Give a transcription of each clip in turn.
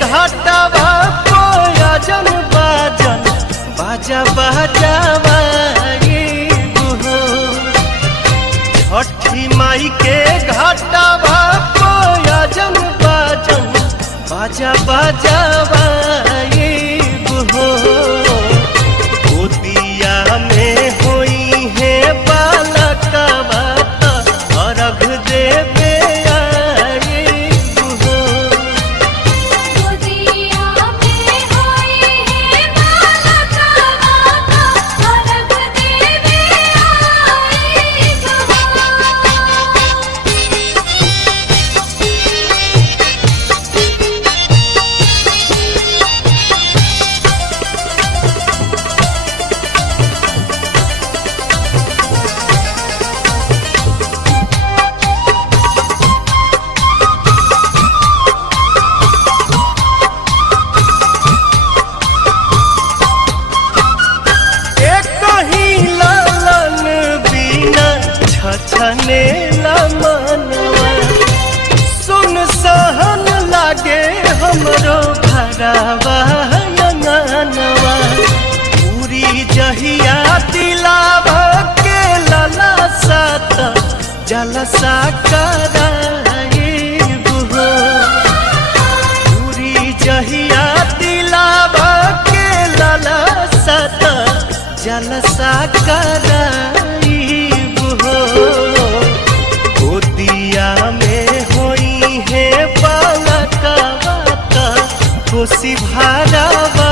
घाटवा कोयजन बाजन बाजा बजावा छठी माई के घाटवा कोयजन बाजन बाजा बजावा गोदिया में होई है बालकवा अर्घ देवे छनेला मनवा सुन सहन लागे हमरो घरवा अंगनवा पूरी जहिया दिलावा के लला सात जलसा कराइब हो पूरी जहिया दिलावा के लला सात जलसा कराइब हो गोदिया में होई है बालकवा खुशी भरावा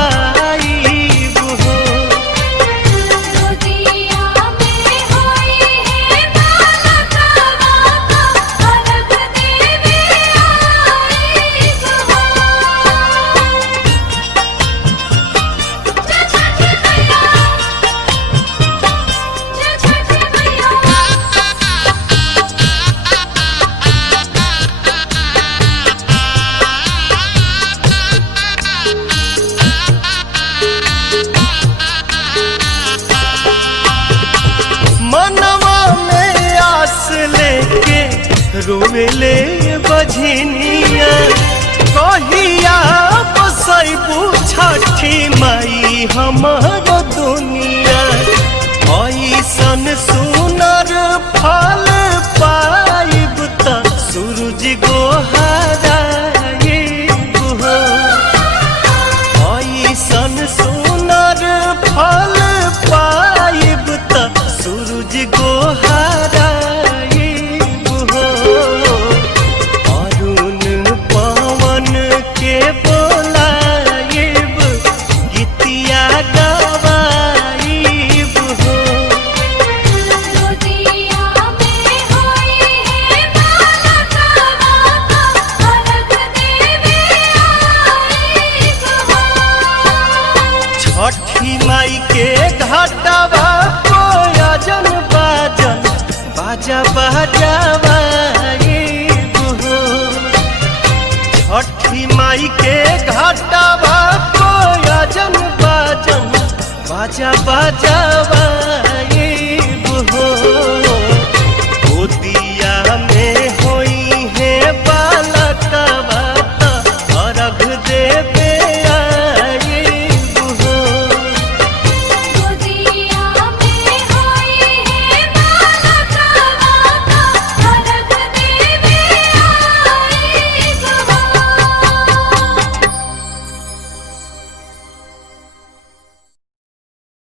रोवेले बझनिया कहिया बसैबू छठी माई हमर दुनिया ऐसन सुनर फल पाइब त सूरज गोहराइब हो ऐसन सुनर फल पाइब त सूरज गोहराइब छठी माई के घाटवा कोयजन बाजन बाजा बजावा छठी माई के घाटवा कोयजन बाजन बाजा बजावा